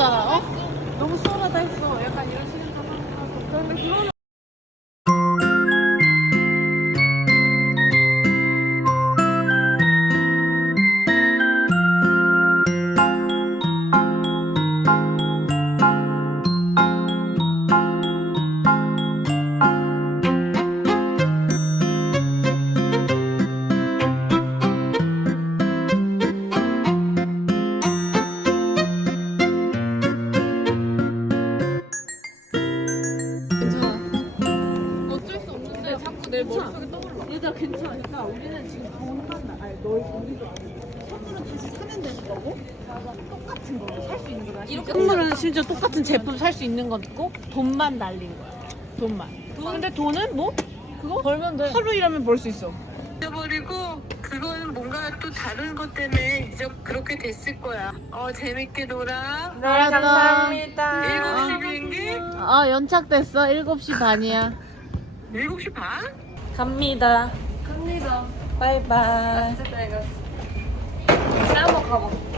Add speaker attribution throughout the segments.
Speaker 1: 있잖아. 어? 너무 수월하다 했어. 약간 이런 식으로 하고. 그런 괜 거고. 똑같은 거를 살수 있는 거다. 이렇게 선물은 심지어 똑같은 제품 살 수 있는 건 있고 돈만 날린 거야. 돈만. 근데 돈은 뭐? 그거 벌면 돼. 하루 일하면 벌 수 있어.
Speaker 2: 잊어버리고 그거는 뭔가 또 다른 것 때문에 잊어 그렇게 됐을 거야. 어 재밌게 놀아.
Speaker 1: 네, 감사합니다.
Speaker 2: 7시 비행기?
Speaker 1: 아 연착됐어. 7시 반이야.
Speaker 2: 7시 반?
Speaker 3: 갑니다. 갑니다. 바이바이.
Speaker 1: 왜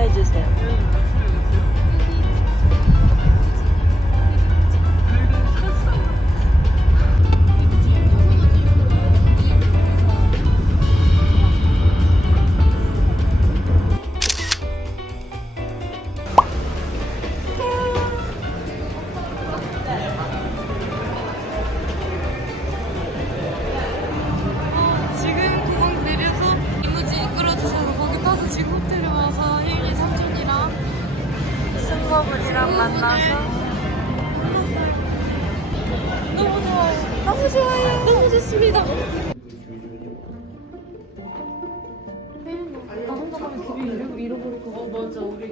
Speaker 3: 인사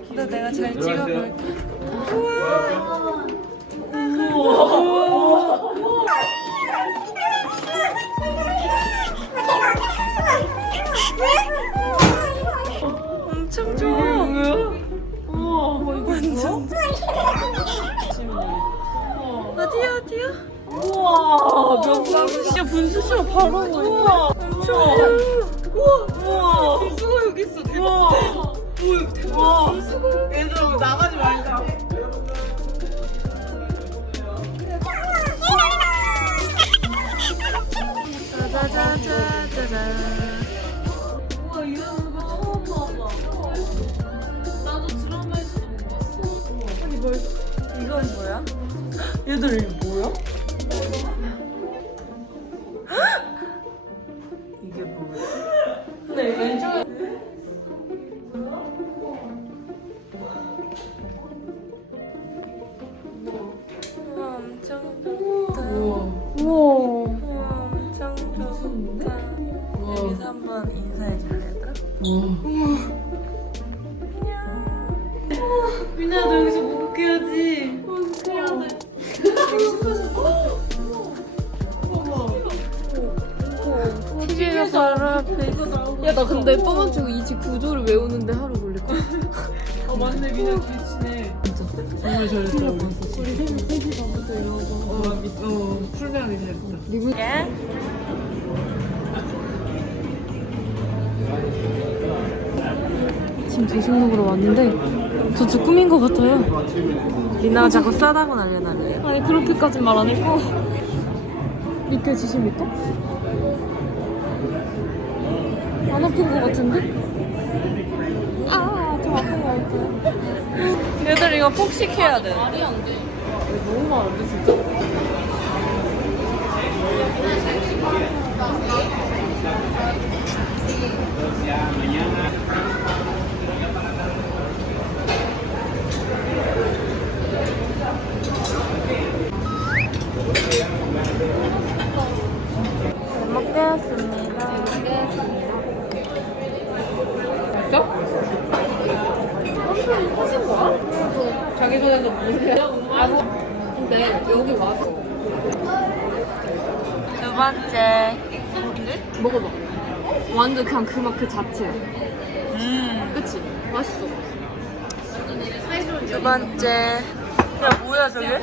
Speaker 3: 또 내가 잘 찍어볼게. 엄청 좋아.
Speaker 1: 우와.
Speaker 3: 완전. 어디야 어디야?
Speaker 1: 우와. 명상 진짜 분수 씨가 바로 우와.
Speaker 3: 엄청.
Speaker 1: 우와. 우와. 분수가 여기 있어. 대박. 우와 분수가 얘들아 나가지 말자?
Speaker 3: 이건 뭐야? 얘들 이거 뭐야?
Speaker 1: 우리 셋이 셋이 밤부터 이러고 어, 미, 어 풀메하게 잘했다
Speaker 3: 예?
Speaker 1: 지금 조식 먹으러 왔는데 저주 꾸민 것 같아요
Speaker 3: 리나가 자꾸 싸다고 난리 나네요.
Speaker 1: 아니 그렇게까진 말 안 했고 믿겨지십니까? 안 아픈 것 같은데? 아, 좀 아픈 것
Speaker 3: 얘들 이거 폭식해야 돼.
Speaker 1: 말이 안 돼.
Speaker 3: 너무 많은데 진짜. 잘 먹겠습니다.
Speaker 1: 자기 전에도 모르게. 근데 여기 와서
Speaker 3: 두 번째.
Speaker 1: 먹어봐. 완전 그냥 그 맛 그 자체야.
Speaker 3: 음.
Speaker 1: 그치? 맛있어.
Speaker 3: 두 번째. 야, 뭐야, 저게?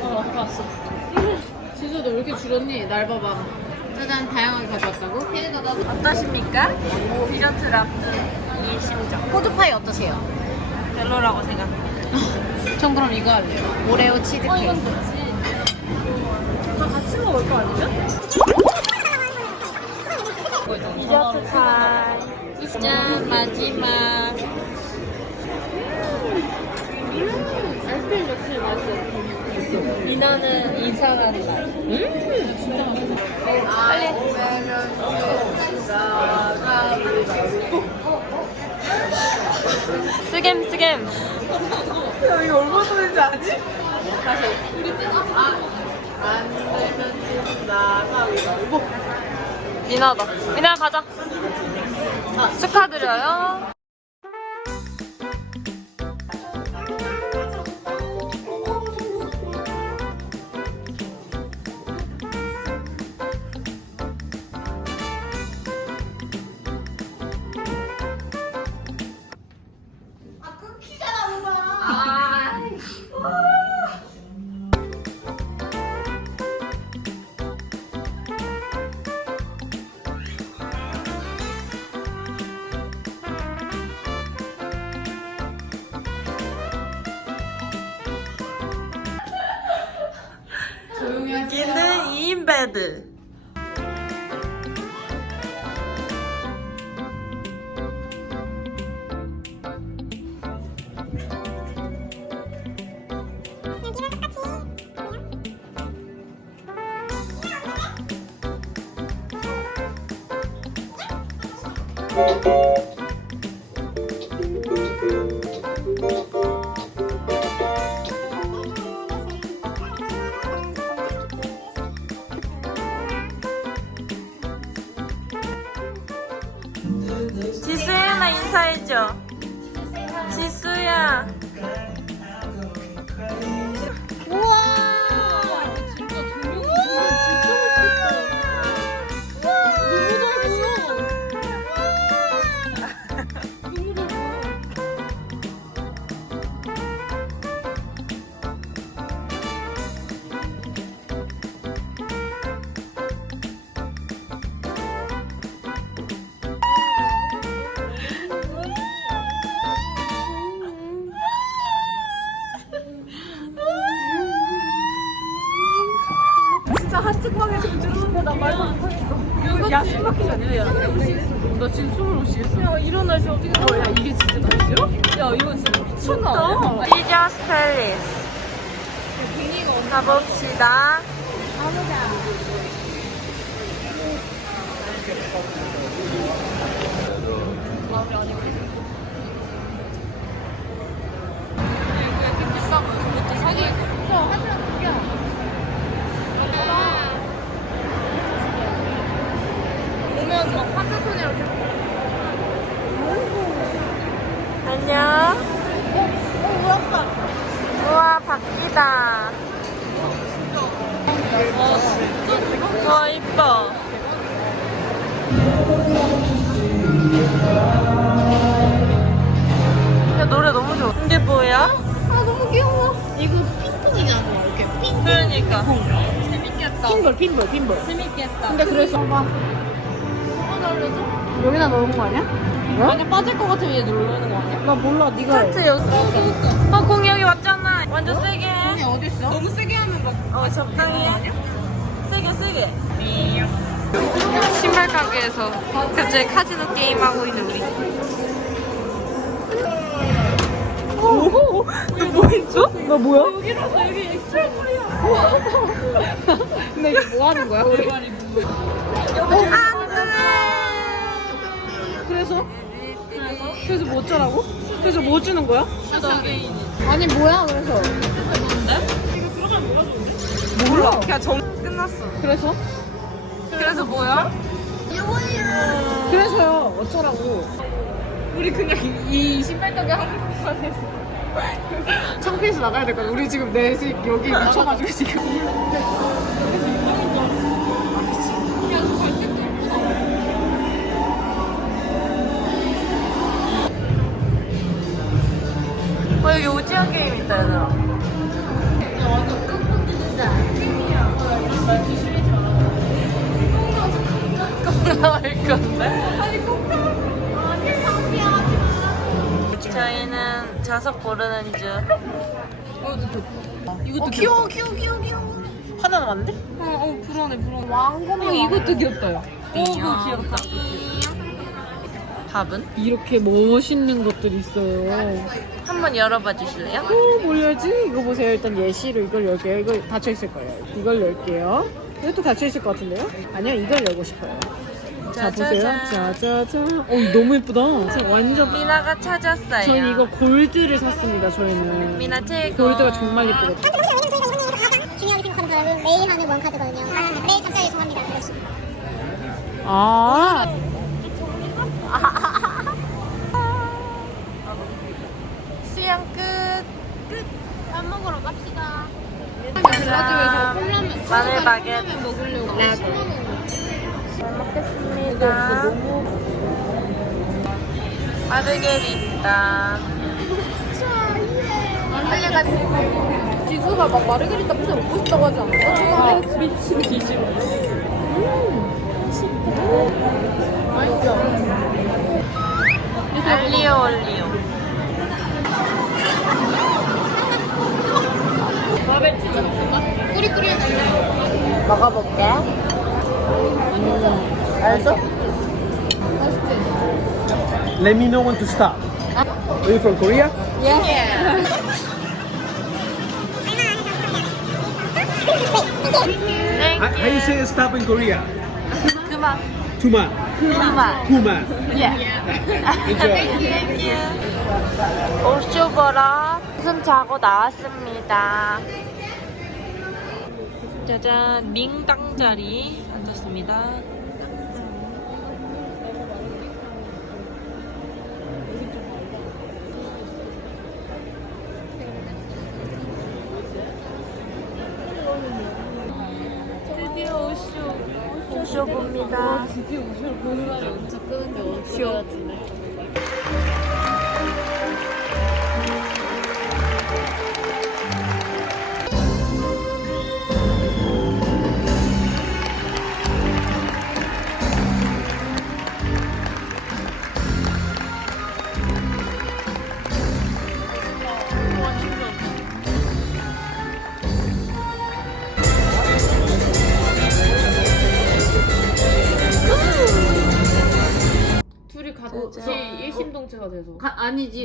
Speaker 1: 어, 봤어. 지수 너왜 이렇게 줄었니? 날 봐봐. 짜잔, 다양하게 가져왔다고?
Speaker 3: 어떠십니까? 디저트를 앞둔 이 심정.
Speaker 1: 호두파이 어떠세요?
Speaker 3: 별로라고 생각.
Speaker 1: 전 그럼 이거 할래요. 오레오 치즈케이크.
Speaker 3: 다 같이 먹을 거 아니면? 디저트 타임. 짠, 마지막.
Speaker 1: 맛있어.
Speaker 3: 이나는 이상한 날.
Speaker 1: 음, 진짜 맛있어.
Speaker 3: 쓰겜, 쓰겜. 야, 이거 얼마 돈인지 아지? 다시. 안 되면 진다. 가위바위보. 미나다. 미나 가자. 축하드려요. 2인 베드. 지수 숨 막히지 않냐, 야. 나 지금 숨을 못 쉬겠어. 야, 이런 날씨 어떻게 어, 야, 이게 진짜 날씨야? 야, 이거 진짜 미쳤나? 피자 스펠리스. 가봅시다.
Speaker 1: 보면 막 환자손이랑
Speaker 3: 안녕. 우와, 바뀌다. 와, 이뻐. 야, 노래 너무 좋아. 이게 뭐야?
Speaker 1: 아 너무 귀여워. 이거 핑퐁이잖아. 이렇게 핑.
Speaker 3: 그러니까.
Speaker 1: 재밌겠다. 핀볼 핀볼 핀볼.
Speaker 3: 재밌겠다.
Speaker 1: 근데 그래서.
Speaker 3: 뭐가 알려줘?
Speaker 1: 여기다 넣은 거 아니야?
Speaker 3: 만약 빠질 것 같으면 얘 누르는 거 아니야?
Speaker 1: 나 몰라. 네가 해.
Speaker 3: 하트 여기. 어, 공이 여기 왔잖아. 완전 세게 해.
Speaker 1: 아니 어디 있어?
Speaker 3: 너무 세게 하면 막. 어, 적당히 해. 세게, 세게. 신발 가게에서 갑자기 카지노 게임 하고 있는 우리. 오, 뭐 있어? 나 뭐야? 여기라서 여기 엑스트라 뿔이야. 근데 이게 뭐 하는 거야? 우리? 그래서? 그래서 뭐 어쩌라고? 그래서 뭐 주는 거야? 아니 뭐야 그래서? 몰라. 그냥 정 끝났어. 그래서? 그래서 뭐야? 그래서요 어쩌라고? 우리 그냥 이, 이 신발가게 한국만 해서 창피해서 나가야 될 거야. 우리 지금 넷이 여기 미쳐가지고 지금.
Speaker 2: 어 여기 오징어 게임 있다 얘들아 꼭 나올 건데? 저희는 좌석 고르는 중
Speaker 3: 이것도
Speaker 2: 귀여워 귀여워 귀여워 귀여워 하나 남았는데?
Speaker 3: 어, 어 불안해 불안해. 왕고마. 어, 이것도 귀엽다. 야. 어, 그거 귀엽다.
Speaker 2: 밥은?
Speaker 3: 이렇게 멋있는 것들이 있어요.
Speaker 2: 한번 열어봐 주실래요?
Speaker 3: 어, 뭘 열지? 이거 보세요. 일단 예시로 이걸 열게요. 이거 닫혀 있을 거예요. 이걸 열게요. 이것도 닫혀 있을 것 같은데요? 아니요, 이걸 열고 싶어요. 자, 보세요. 짜자잔. 어, 이거 너무 예쁘다. 완전.
Speaker 2: 미나가 찾았어요
Speaker 3: 저희는 이거 골드를 샀습니다, 저희는.
Speaker 2: 미나 최고
Speaker 3: 골드가 정말 예쁘거든요.
Speaker 4: 왜냐면 저희가 가장 중요하게 생각하는 사람은 매일 하는 원카드거든요. 매일 잠자리 정합니다. 그래서.
Speaker 3: 아.
Speaker 2: 수영 끝
Speaker 4: 밥 먹으러 갑시다.
Speaker 2: 마늘 바게트.
Speaker 3: 먹으려고.
Speaker 2: 잘 먹겠습니다. 마르게리따
Speaker 3: 지수가 막 마르게리따 피자 먹고 싶다고 하지 않았어? 아, 미친 기싫어.
Speaker 2: 알리오 올리오 먹어볼게 음, 알았어?
Speaker 5: Let me know when to stop. Are you from Korea? How, how you say stop in Korea?
Speaker 2: 그만
Speaker 5: Tuma.
Speaker 2: 그만
Speaker 5: Tuma. Enjoy.
Speaker 2: 옷쇼 보러 웃음 자고 나왔습니다 짜잔 밍땅 자리 앉았습니다. 드디어 옷쇼 옷쇼 봅니다.
Speaker 3: 드디어 우주를 보는 날이 언제 끄는데 같은데.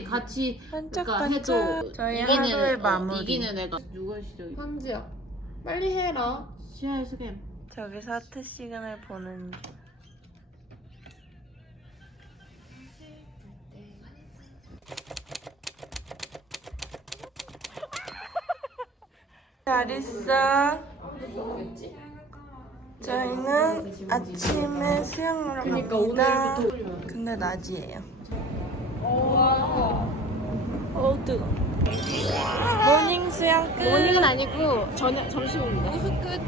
Speaker 3: 같이 그러니까 해도
Speaker 2: 저희
Speaker 3: 이기는
Speaker 2: 하루의
Speaker 3: 애,
Speaker 2: 마무리
Speaker 3: 어, 이기는 애가 누가 시작? 현지야 빨리 해라. 시야의 스겜.
Speaker 2: 저기서 하트 시그널 보는 중. 잘 있어. 저희는 아침에
Speaker 3: 그러니까
Speaker 2: 갑니다.
Speaker 3: 오늘부터
Speaker 2: 근데 낮이에요. 어우 뜨거. 모닝 수영 끝.
Speaker 3: 모닝은 아니고 저녁 점심입니다. 해수 끝.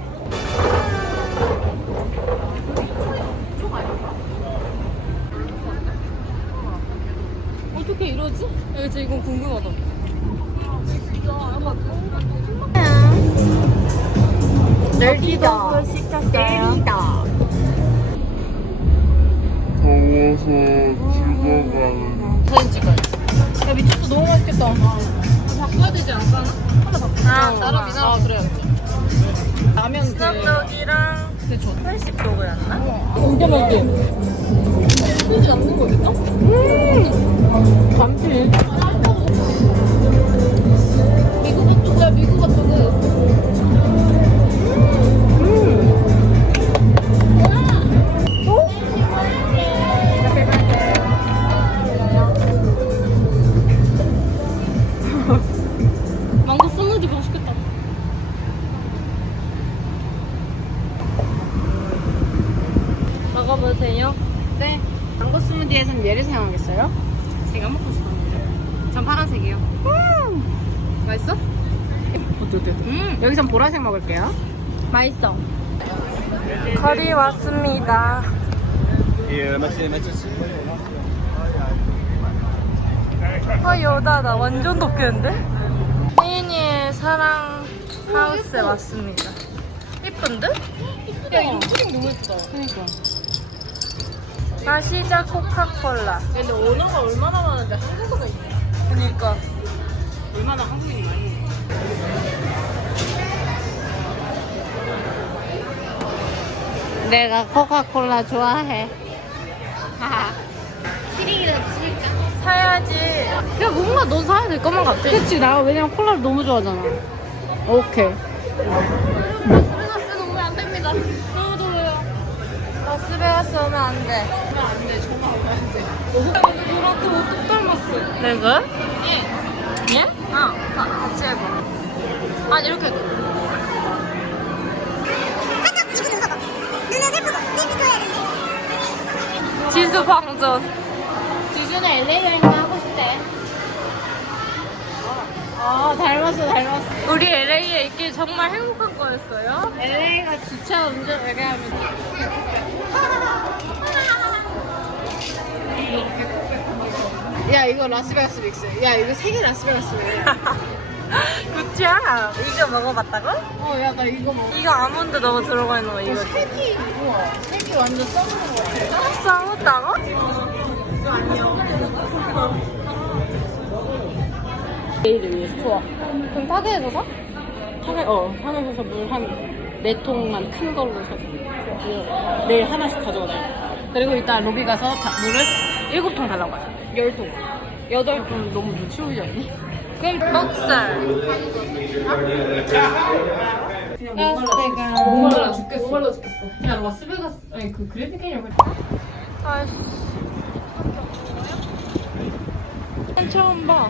Speaker 3: 어떻게 이러지? 야, 진짜 이건 궁금하다.
Speaker 4: 널리다.
Speaker 3: 시켰어요. 더워서 집에 4cm까지. 야 미쳤어 너무 맛있겠다. 아, 바꿔야 되지 않을까? 하나 바꿔.
Speaker 2: 아,
Speaker 3: 나랑 미나. 아 그래. 라면 그
Speaker 2: 스남덕이랑 되게 좋아. 였나
Speaker 1: 어, 아, 이게 먹기. 소지 남는 거겠다? 감지. 미국 어쩌고야 미국 어쩌고. 먹어보세요. 네. 망고 스무디에서는 얘를 사용하겠어요? 제가 먹고 싶었는데. 전 파란색이요. 음! 맛있어? 어때, 음! 여기선 보라색 먹을게요. 맛있어.
Speaker 2: 거리 왔습니다.
Speaker 5: Maxime et Mathis
Speaker 2: 아 여다다 완전 덥겠는데? 혜인이의 사랑 하우스에 왔습니다. 이쁜데?
Speaker 1: 야, 이거 푸딩 너무 예쁘다. 그니까.
Speaker 2: 마시자 코카콜라.
Speaker 1: 근데 언어가 얼마나 많은데 한국어가 있네.
Speaker 2: 그니까.
Speaker 1: 얼마나 한국인이 많이 해.
Speaker 2: 내가 코카콜라 좋아해. 사야지.
Speaker 1: 야, 뭔가 넌 사야 될 것만 같아. 그치, 나 왜냐면 콜라를 너무 좋아하잖아. 오케이. 라스베가스 오면 안 됩니다. 더워요.
Speaker 2: 라스베가스 오면 안 돼.
Speaker 1: 오면 안 돼, 정말 오면 안 돼. 너한테 너랑 똑 닮았어.
Speaker 2: 내가?
Speaker 1: 예.
Speaker 2: 예? 어. 같이 해봐. 아니 이렇게. 지수 방전.
Speaker 1: 지수는 LA 여행 하고 싶대. 아, 닮았어, 닮았어.
Speaker 2: 우리 LA에 있길 정말 행복한 거였어요.
Speaker 1: LA가 주차 운전 왜냐하면 야 이거 라스베가스 믹스 야 이거 세 개 라스베가스래
Speaker 2: 굿이야. 이거 먹어봤다고?
Speaker 1: 어야 나 이거 먹어
Speaker 2: 이거 아몬드 너무 들어가 있는 거 이거.
Speaker 1: 색이 우와 색이 완전 썩는 거 같아
Speaker 2: 싸웠다고?
Speaker 1: 내일을 위해서 좋아 그럼 타게에서 사? 타게 어 타게에서 물한 네 통만 큰 걸로 사서 내일 하나씩 가져오자 그리고 이따 로비 가서 다- 물을 일곱 통 달라고 하자 열 통 여덟 통 너무 눈치 보이지 않니? 그럼
Speaker 2: 목살.
Speaker 1: 목말라 죽겠어. 목말라 죽겠어. 야, 너 라스베가스, 아니, 그 그래픽 캐니언
Speaker 2: 아이씨. 처음 봐.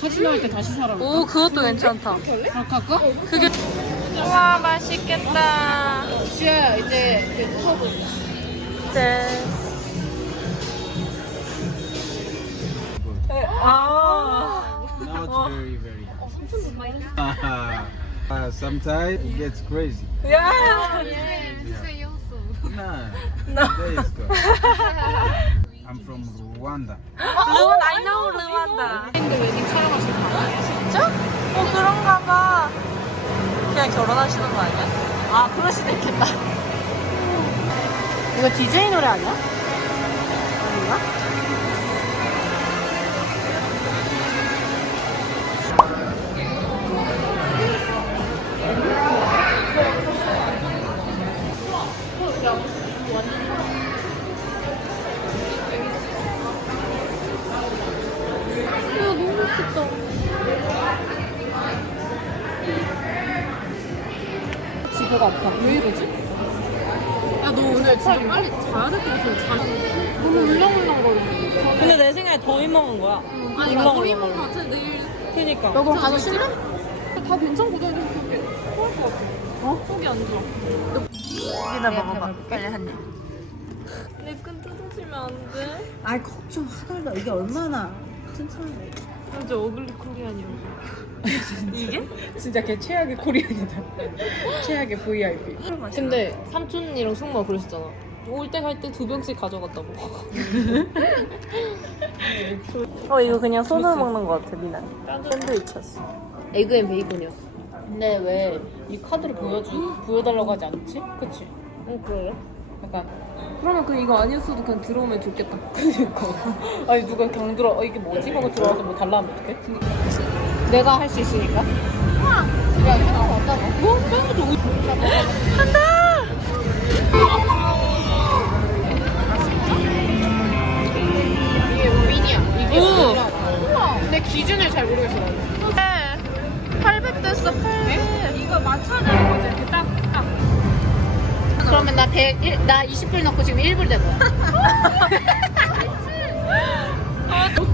Speaker 1: 사진 나올 때 다시 사라.
Speaker 2: 오 그것도 괜찮다.
Speaker 1: 갈까?
Speaker 2: 그게 와 맛있겠다.
Speaker 1: 지아야, 이제 이제 수업을.
Speaker 2: 네. 아.
Speaker 5: Not very, very. uh, sometimes it gets crazy.
Speaker 2: 야.
Speaker 5: Nah, there is good. I'm from Rwanda.
Speaker 2: 르완 I know 르완다.
Speaker 1: 밴드 웨딩 촬영하실 거
Speaker 2: 진짜? 어 그런가 봐. 그냥 결혼하시는 거 아니야?
Speaker 1: 아, 그럴 수도 있겠다. 이거 DJ 노래 아니야? 아닌가? 배가 아파. 왜 이러지? 야, 너 오늘 진짜 빨리 자야 될 것 같은데 잠 너무 울렁울렁 거리는데.
Speaker 2: 근데 내 생각에 더위 먹은 거야.
Speaker 1: 아니, 나 거의 먹은 것 같아, 내일.
Speaker 2: 그니까.
Speaker 1: 너 그럼 가기 싫어? 다 괜찮거든. 그렇게 토할 것 같아. 어? 속이 안 좋아.
Speaker 2: 여기다 먹어봐. 빨리 한 입. 내끈 뜯어지면 안 돼?
Speaker 3: 아이 걱정 하달다 이게 얼마나 튼튼한데
Speaker 2: 진짜 어글리 코리안이야. 이게?
Speaker 1: 진짜 걔 최악의 코리안이다. 최악의 VIP. 근데 삼촌이랑 승모가 그러셨잖아. 올 때 갈 때 두 병씩 가져갔다고.
Speaker 2: 어 이거 그냥 손으로 먹는 거 같아 미나. 샌드위치였어.
Speaker 1: 에그 앤 베이컨이었어. 근데 왜 이 카드를 보여주 보여달라고 하지 않지? 그치?
Speaker 2: 어 그래요?
Speaker 1: 약간 그러면 그 이거 아니었어도 그냥 들어오면 좋겠다. 그니까. 아니 누가 그냥 들어 어 이게 뭐지? 하고 들어와서 뭐 달라 하면 어떡해? 내가 할 수 있으니까. 야, 이거 왔다 봐. 뭐? 빼고도 이게 윈이야. 이게. 근데 기준을 잘 모르겠어. 나는.
Speaker 3: 800 됐어 800 이거 맞춰야 되는 거지 이렇게 딱.
Speaker 1: 그러면 나 100, 나 20불 넣고 지금 1불 된 거야.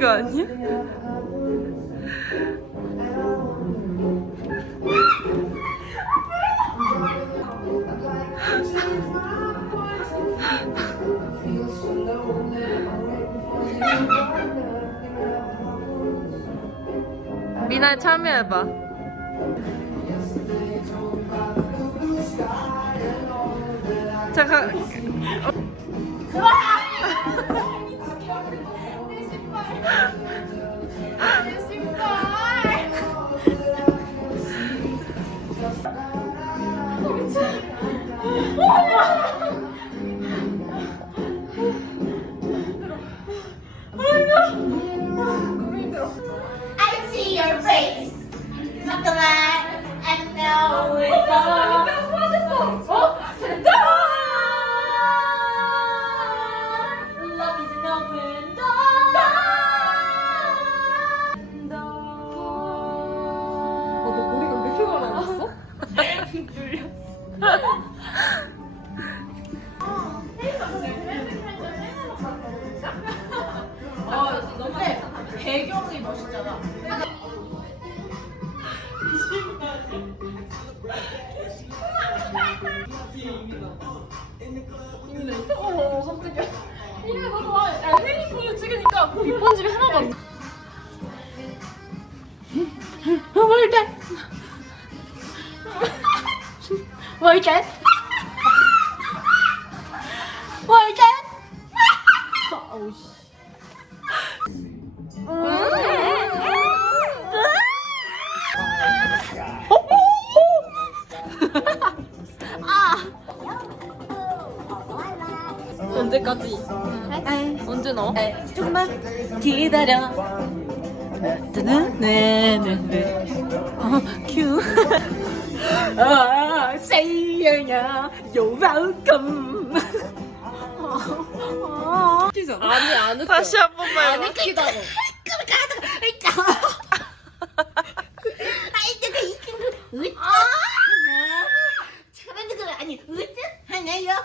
Speaker 3: 거 아니야? 미나 참여해봐. 잠깐. 찍으니까 그 뒷번집이 하나도
Speaker 1: 안뭘 때? 뭘 때?
Speaker 6: 기다려. 네네 네. 어, 큐. 아, say yeah, you're welcome.
Speaker 3: 아니 안 웃겨. 다시 한 번만 해봐.
Speaker 1: 웃기다고.
Speaker 4: 아이 내가 이 친구 으쌰 잘하는 거 아니 으쌰 하나요?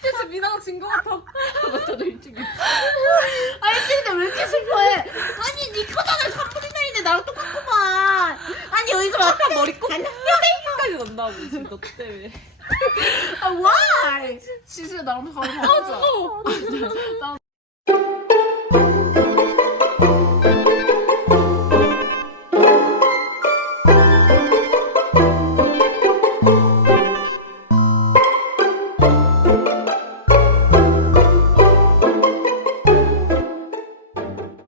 Speaker 3: 그래서 미나가 진거 같아. 저도 일찍.
Speaker 4: 아니 근데 왜 이렇게 슬퍼해? 아니 니 거잖아 3분이나 있는데 나랑 똑같구만 아니 여기서 아까 머리 꼭
Speaker 3: 까지 난다고 지금 너 때문에.
Speaker 4: 아 why?
Speaker 1: 지수야 나랑 다른
Speaker 3: 아,